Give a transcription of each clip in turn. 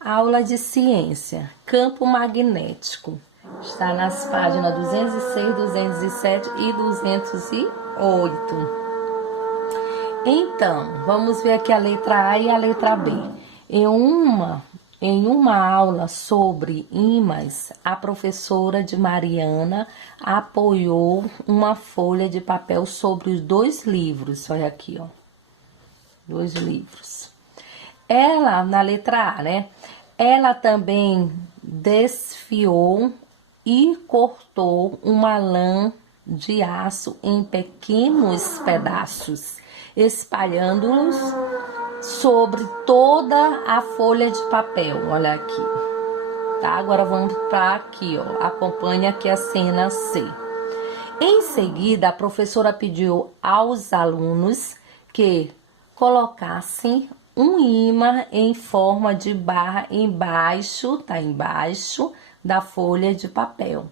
Aula de ciência, campo magnético. Está nas páginas 206, 207 e 208. Então, vamos ver aqui a letra A e a letra B. Em uma aula sobre ímãs, a professora de Mariana apoiou uma folha de papel sobre os 2 livros. Olha aqui, ó. 2 livros. Ela, na letra A, né? Ela também desfiou e cortou uma lã de aço em pequenos pedaços, espalhando-os sobre toda a folha de papel. Olha aqui, tá? Agora vamos para aqui, ó. Acompanhe aqui a cena C. Em seguida, a professora pediu aos alunos que colocassem um ímã em forma de barra embaixo, tá? Embaixo da folha de papel,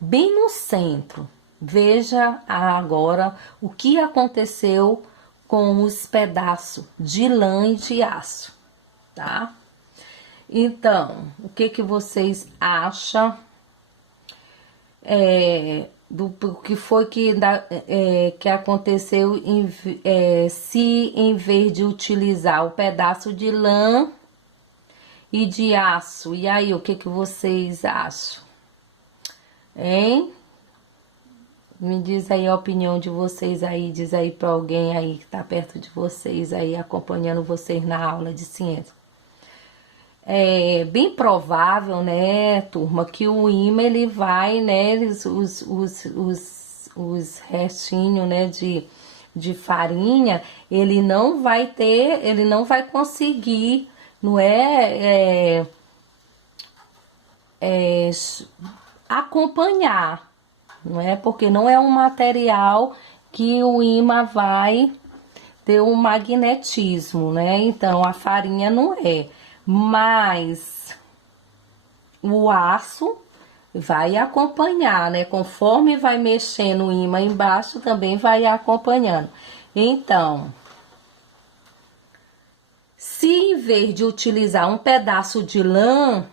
bem no centro. Veja agora o que aconteceu com os pedaços de lã e de aço, tá? Então, o que vocês acham do que foi que aconteceu se em vez de utilizar o pedaço de lã e de aço? E aí, o que vocês acham? Hein? Me diz aí a opinião de vocês aí, diz aí para alguém aí que tá perto de vocês aí, acompanhando vocês na aula de ciência. É bem provável, né, turma, que o ímã, ele vai, né, os restinhos, né, de farinha, ele não vai conseguir, não acompanhar, não é? Porque não é um material que o ímã vai ter um magnetismo, né? Então, a farinha não é. Mas o aço vai acompanhar, né? Conforme vai mexendo o ímã embaixo, também vai acompanhando. Então, se em vez de utilizar um pedaço de lã,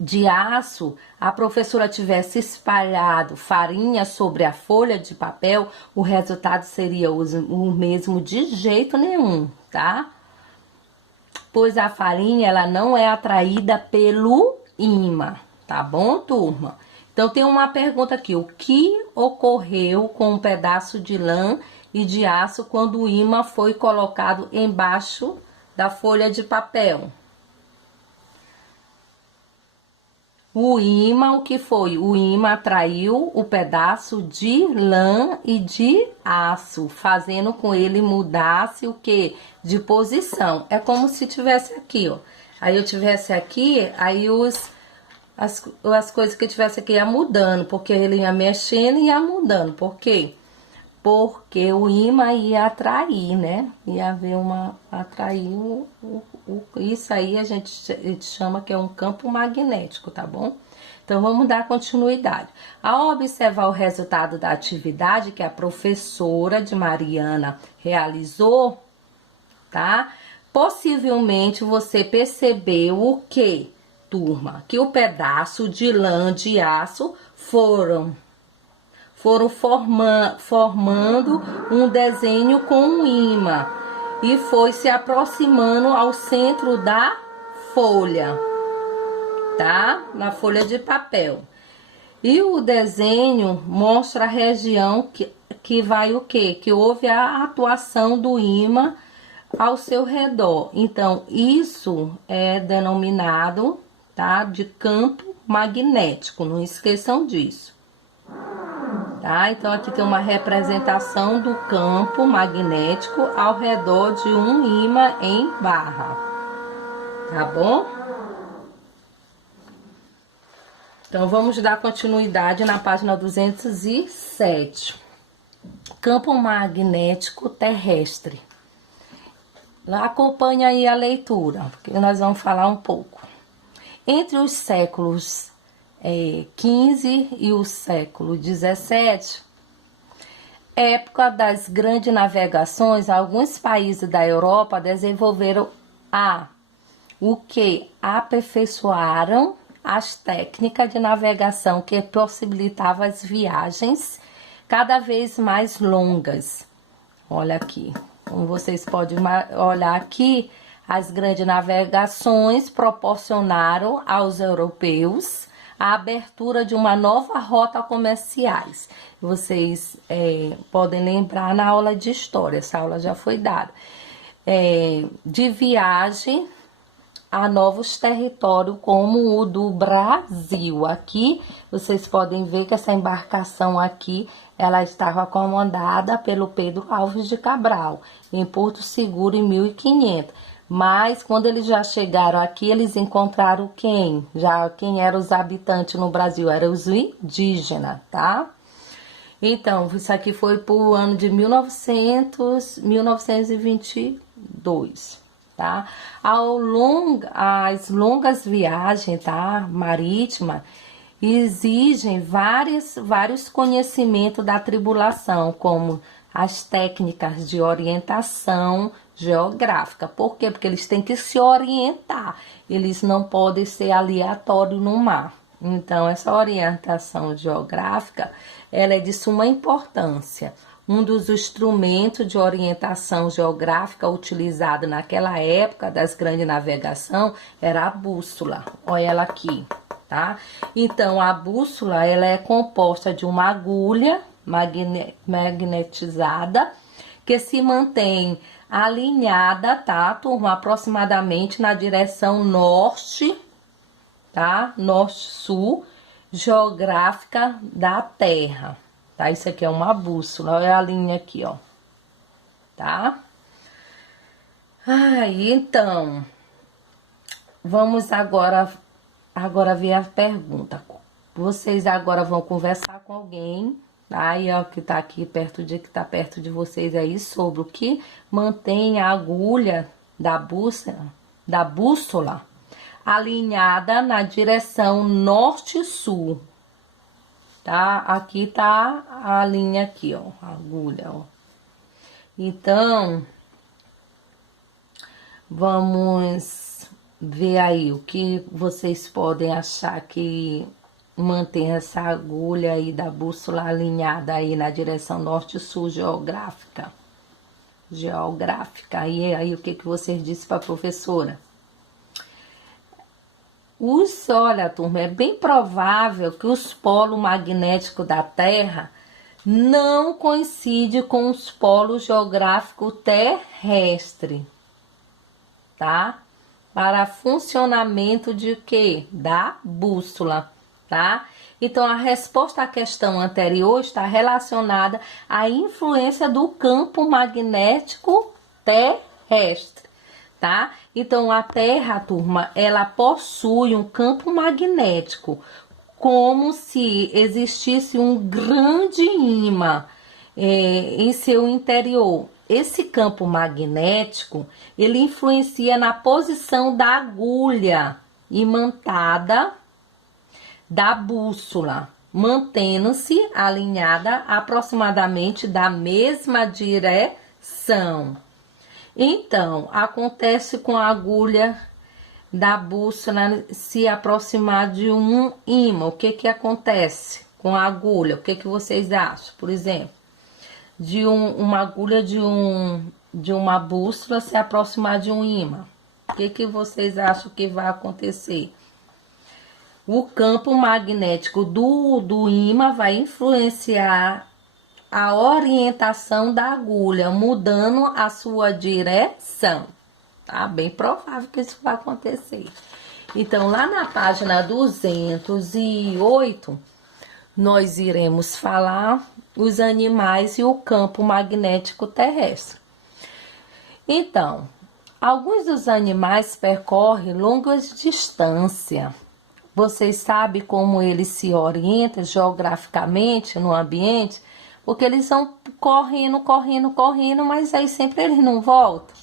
de aço, a professora tivesse espalhado farinha sobre a folha de papel, o resultado seria o mesmo de jeito nenhum, tá? Pois a farinha, ela não é atraída pelo ímã, tá bom, turma? Então, tem uma pergunta aqui: o que ocorreu com um pedaço de lã e de aço quando o ímã foi colocado embaixo da folha de papel? O ímã, o que foi? O ímã atraiu o pedaço de lã e de aço, fazendo com ele mudasse o que? De posição. É como se tivesse aqui, ó. Aí eu tivesse aqui, aí as coisas que tivesse aqui ia mudando, porque ele ia mexendo e ia mudando. Por quê? Porque o ímã ia atrair, né? Ia haver atrair isso aí a gente chama que é um campo magnético, tá bom? Então, vamos dar continuidade. Ao observar o resultado da atividade que a professora de Mariana realizou, tá? Possivelmente você percebeu o que, turma? Que o pedaço de lã de aço foram formando um desenho com um ímã e foi se aproximando ao centro da folha, tá? Na folha de papel. E o desenho mostra a região que vai o quê? Que houve a atuação do ímã ao seu redor. Então, isso é denominado, tá? De campo magnético, não esqueçam disso. Tá? Então, aqui tem uma representação do campo magnético ao redor de um ímã em barra. Tá bom? Então, vamos dar continuidade na página 207. Campo magnético terrestre. Acompanhe aí a leitura, porque nós vamos falar um pouco. Entre os séculos 15 e o século 17, época das grandes navegações, alguns países da Europa desenvolveram a o que aperfeiçoaram as técnicas de navegação que possibilitavam as viagens cada vez mais longas. Olha aqui, como vocês podem olhar aqui, as grandes navegações proporcionaram aos europeus a abertura de uma nova rota comerciais. Vocês podem lembrar na aula de história, essa aula já foi dada, de viagem a novos territórios como o do Brasil. Aqui vocês podem ver que essa embarcação aqui, ela estava comandada pelo Pedro Alves de Cabral, em Porto Seguro em 1500. Mas quando eles já chegaram aqui, eles encontraram quem? Quem eram os habitantes no Brasil? Eram os indígenas, tá? Então, isso aqui foi pro ano de 1922, tá? As longas viagens, tá? Marítima exigem vários conhecimentos da tribulação, como as técnicas de orientação geográfica. Por quê? Porque eles têm que se orientar, eles não podem ser aleatórios no mar. Então, essa orientação geográfica, ela é de suma importância. Um dos instrumentos de orientação geográfica utilizado naquela época das grandes navegação era a bússola. Olha ela aqui, tá? Então, a bússola, ela é composta de uma agulha magnetizada que se mantém alinhada, tá, turma? Aproximadamente na direção norte, tá? Norte-sul geográfica da Terra, tá? Isso aqui é uma bússola, olha a linha aqui, ó, tá? Então, vamos agora ver a pergunta. Vocês agora vão conversar com alguém, tá? E ó, que tá aqui perto de vocês aí, sobre o que mantém a agulha da bússola alinhada na direção norte-sul, tá? Aqui tá a linha aqui, ó, a agulha, ó. Então, vamos ver aí o que vocês podem achar que mantém essa agulha aí da bússola alinhada aí na direção norte-sul geográfica. E aí o que vocês dizem para a professora? Olha, turma, é bem provável que os polos magnéticos da Terra não coincidem com os polos geográficos terrestres, tá? Para funcionamento de quê? Da bússola, tá? Então, a resposta à questão anterior está relacionada à influência do campo magnético terrestre, tá? Então, a Terra, turma, ela possui um campo magnético, como se existisse um grande ímã em seu interior. Esse campo magnético, ele influencia na posição da agulha imantada da bússola, mantendo-se alinhada aproximadamente da mesma direção. Então, acontece com a agulha da bússola se aproximar de um ímã. O que acontece com a agulha? O que vocês acham? Por exemplo, uma agulha de uma bússola se aproximar de um ímã. O que vocês acham que vai acontecer? O campo magnético do ímã vai influenciar a orientação da agulha, mudando a sua direção, tá? Bem provável que isso vai acontecer. Então, lá na página 208, nós iremos falar os animais e o campo magnético terrestre. Então, alguns dos animais percorrem longas distâncias. Vocês sabem como eles se orientam geograficamente no ambiente? Porque eles vão correndo, mas aí sempre eles não voltam,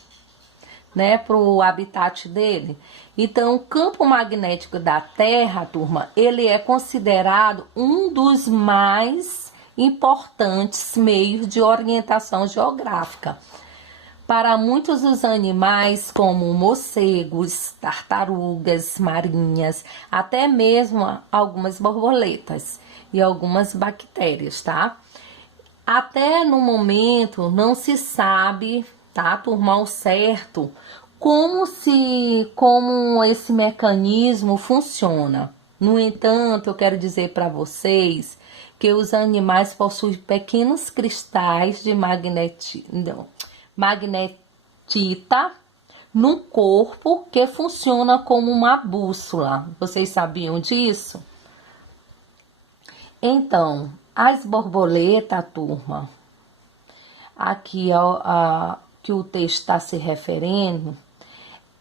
né, para o habitat dele. Então, o campo magnético da Terra, turma, ele é considerado um dos mais importantes meios de orientação geográfica. Para muitos dos animais, como morcegos, tartarugas marinhas, até mesmo algumas borboletas e algumas bactérias, tá? Até no momento não se sabe, tá, turma, ao certo, como esse mecanismo funciona. No entanto, eu quero dizer para vocês que os animais possuem pequenos cristais de magnetita no corpo que funciona como uma bússola. Vocês sabiam disso? Então, as borboletas, turma, aqui que o texto está se referindo,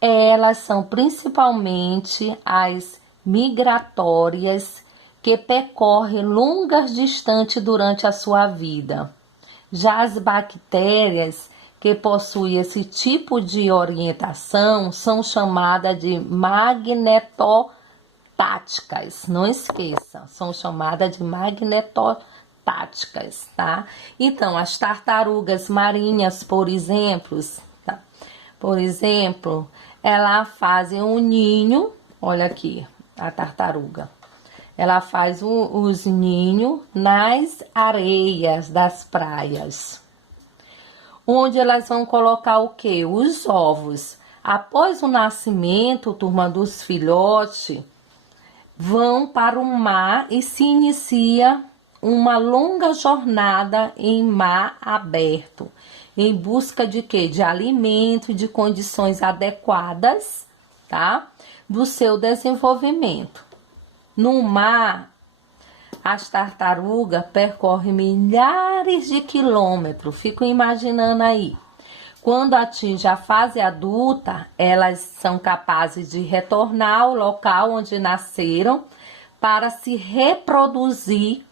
elas são principalmente as migratórias que percorrem longas distâncias durante a sua vida. Já as bactérias que possuem esse tipo de orientação são chamadas de magnetotáticas. Não esqueça, são chamadas de magnetotáticas, tá? Então, as tartarugas marinhas, por exemplo, tá? Por exemplo, elas fazem um ninho, olha aqui, a tartaruga. Ela faz os ninhos nas areias das praias, onde elas vão colocar o quê? Os ovos. Após o nascimento, turma, dos filhotes, vão para o mar e se inicia uma longa jornada em mar aberto, em busca de quê? De alimento e de condições adequadas, tá? Do seu desenvolvimento. No mar, as tartarugas percorrem milhares de quilômetros. Fico imaginando aí. Quando atinge a fase adulta, elas são capazes de retornar ao local onde nasceram para se reproduzir.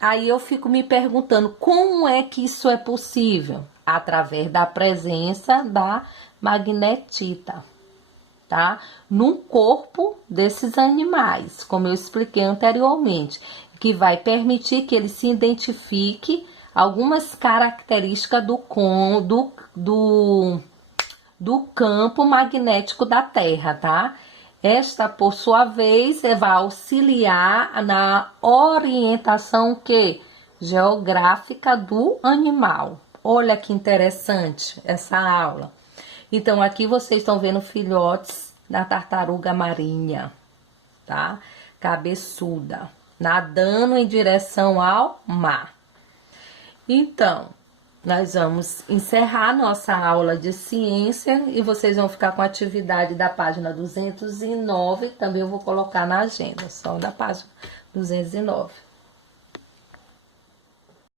Aí eu fico me perguntando, como é que isso é possível? Através da presença da magnetita, tá? No corpo desses animais, como eu expliquei anteriormente, que vai permitir que ele se identifique algumas características do campo magnético da Terra, tá? Esta, por sua vez, vai auxiliar na orientação geográfica do animal. Olha que interessante essa aula. Então, aqui vocês estão vendo filhotes da tartaruga marinha, tá? Cabeçuda, nadando em direção ao mar. Então, nós vamos encerrar nossa aula de ciência e vocês vão ficar com a atividade da página 209. Também eu vou colocar na agenda, só da página 209.